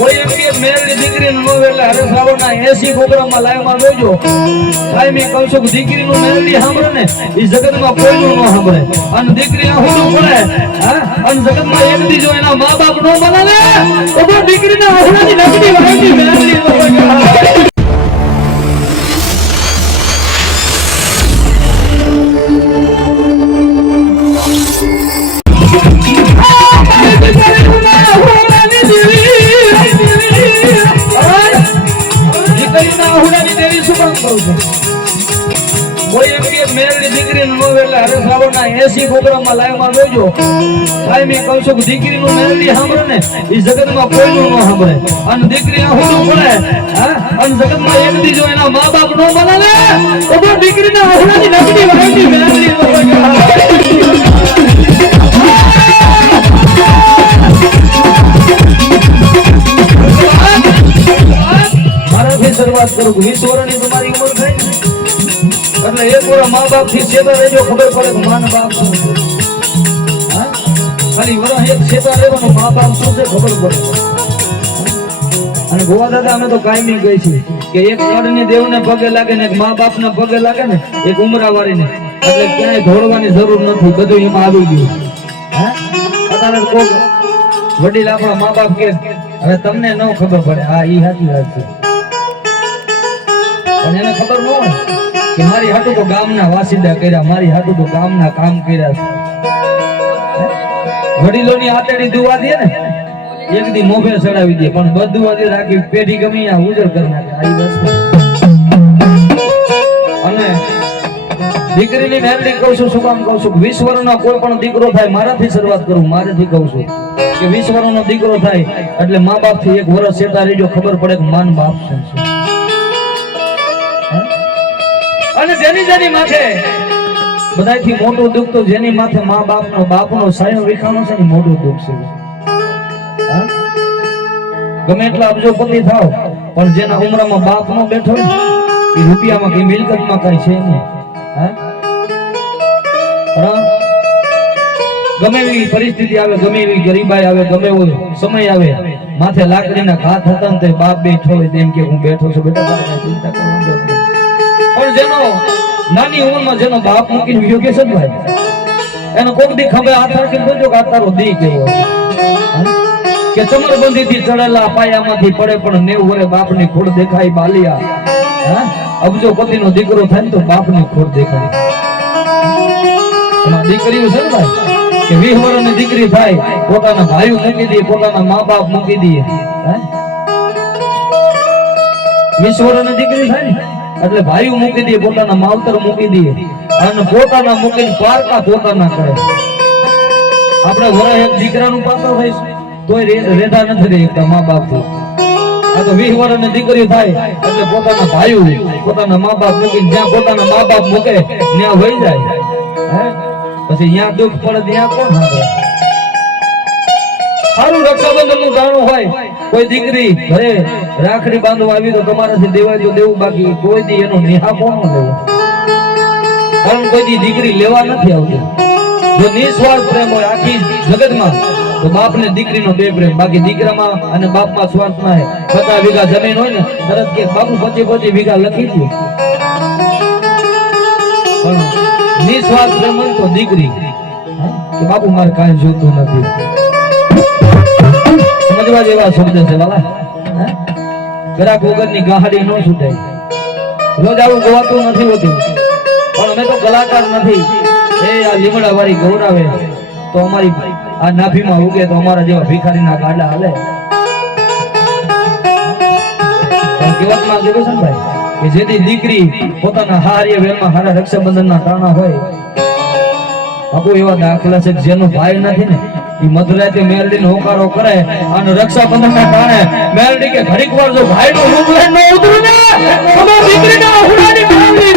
કોઈ એમ કે મેરડી દીકરી નો એટલે હરે સાવરના 80 પ્રોગ્રામમાં લાઈવમાં જોજો. ભાઈ મેં કહું છું કે દીકરીનું મેરડી સાંભળે ને એ જગતમાં કોઈનું ન સાંભળે. અને દીકરી આહુડું પડે અને જગતમાં એક દી જો એના મા બાપ નો બનાવે તો દીકરીના આહુડાની નકડી વાયની મેરડી કોઈ એમ કે મેરડી દીકરી નો એટલે હરે સાવરના 80 પ્રોગ્રામમાં લાઈવમાં જોજો. ભાઈ મેં કહું છું કે દીકરીનું મેરડી સાંભળે ને એ જગતમાં કોઈનું ન સાંભળે. અને દીકરી આહુડું પડે અને જગતમાં એક દી જો એના મા બાપ નો બનાવે તો દીકરીના આહુડાની નકડી વાયની મેરડી મારાથી શરૂઆત કરું. 20 વર્ષની તમારી ઉંમર થાય એટલે એક વાર મા બાપ થી સેવા રહેજો, ખબર પડે કે માન બાપ શું છે. ખાલી વરસ એક સેવા રહેવાનું, મા બાપ શું છે ખબર પડે. અને ગોવા દાદા અમે તો કાયમી ગઈ છે કે એક કડની દેવને પગે લાગે ને એક મા બાપ ને પગે લાગે ને એક ઉમરા વાળીને, એટલે ક્યાંય ધોડવાની જરૂર નથી, બધું એમાં આવી ગયું. અત્યારે કોક વડીલ આપણા મા બાપ કે હવે તમને ન ખબર પડે, હા ઈ સાચી વાત છે. પણ એને ખબર ન હોય કે મારી હાટુ તો ગામના વાસીદા કર્યા, મારી હાટુ તો ગામના કામ કર્યા છે. વડીલોની આતેડી દુવા દે ને એક દી મોભે ચડાવી દે, પણ બધું વાદી રાખી પેઢી ગમી આ ઉજળ કરી નાખે. આ વસ્તુ અને દીકરીની મેરડી કહું છું, શું કામ કહું છું? 20 વર્ષનો કોઈ પણ દીકરો થાય, મારાથી શરૂઆત કરું, મારાથી કહું છું કે 20 વર્ષનો દીકરો થાય એટલે મા બાપ થી એક વર્ષ સેતા રહેજો, ખબર પડે કે માન બાપ શું છે. અને જેની જેની માથે બધાથી મોટું દુઃખ તો જેની માથે મા બાપનો સાયો વિખાનો છે ને મોટું દુઃખ છે. ગમે એટલા અબજોપતિ થાવ પણ જેના ઉમરામાં બાપ નો બેઠો એ રૂપિયામાં કઈ મિલકતમાં કઈ છે નહીં. ગમે એવી પરિસ્થિતિ આવે, ગમે એવી ગરીબાઈ આવે, ગમે એવો સમય આવે, માથે લાકડીના ઘા થતા ને બાપ બેઠો હોય તેમ કે હું બેઠો છું, બેટા ચિંતા કરવાની. પણ જેનો નાની ઉંમરમાં જેનો બાપ મૂકીને વિયો કે છે ભાઈ, એનો કોક દી ખબર હાથ રાખીને જોજો કે આ તારો દી કેવો કે ચમરબંધી થી ચડેલા પાયામાંથી પડે પણ 90 વર્ષે બાપની ખોડ દેખાય બાલિયા. અબજોપતિ નો દીકરો થાય ને તો બાપની ખોડ દેખાય. એમાં દીકરીઓ છે ને ભાઈ કે 20 વર્ષની દીકરી થાય, પોતાના ભાઈઓ મૂકી દે, પોતાના મા બાપ મૂકી દે. 20 વર્ષની દીકરી થાય ને એટલે ભાઈઓ મૂકી દે, પોતાના માવતર મૂકી દે અને પોતાના મૂકીને પારકા પોતાના કરે. આપણે વરે એક દીકરાનું પાત્ર થઈશ તોય રેડા નથી રહી એકતા મા બાપ થી. આ તો 20 વર્ષની દીકરી થાય એટલે પોતાના ભાઈઓ પોતાના મા બાપ મૂકીને જ્યાં પોતાના મા બાપ મૂકે ત્યાં વહી જાય. પછી ત્યાં દુઃખ પડે ત્યાં કોણ સાંભળે? સારું રક્ષાબંધન નું જાણવું હોય, કોઈ દીકરી ઘરે રાખડી બાંધવા આવી તો તમારાથી દેવાય તો દેવું, બાકી કોઈ દી એનો નિહા કોનો લેવો? કારણ કોઈ દી દીકરી લેવા નથી આવતી. જો નિસ્વાર્થ પ્રેમ હોય આખી જગતમાં તો બાપ ને દીકરીનો બે પ્રેમ, બાકી દીકરામાં અને બાપમાં સ્વાર્થ ના. 50 વીઘા જમીન હોય ને તરત કે બાપુ 25 વીઘા લખી દો. પણ નિસ્વાર્થ પ્રેમ હોય તો દીકરી કે બાપુ મારે કાંઈ જોતું નથી. સમજવા જેવા શબ્દ છે વાલા. ગરાક વગરની ગાહડી નો છૂટે. રોજ આવું ગવાતું નથી હોતું, પણ અમે તો કલાકાર નથી. એ આ લીમડા વાળી ગૌરાવે તો અમારી આ નાભીમાં ઉગે તો અમારા જેવા ભિખારીના ગાડા હાલે. પણ કહેવતમાં કીધું છે ને ભાઈ કે જેથી દીકરી પોતાના હારીએ વેલમાં હારા રક્ષાબંધનના ટાણા હોય, બાપુ એવા દાખલા છે જેનો ભાઈ નથી ને એ મધરાતે મેરડીને હોકારો કરે અને રક્ષાબંધનના ટાણે મેરડી કે ઘડીક વાર જો ભાઈનું રૂપ લઈને ન ઉતરું ને તો દીકરીના હુડાની મેરડી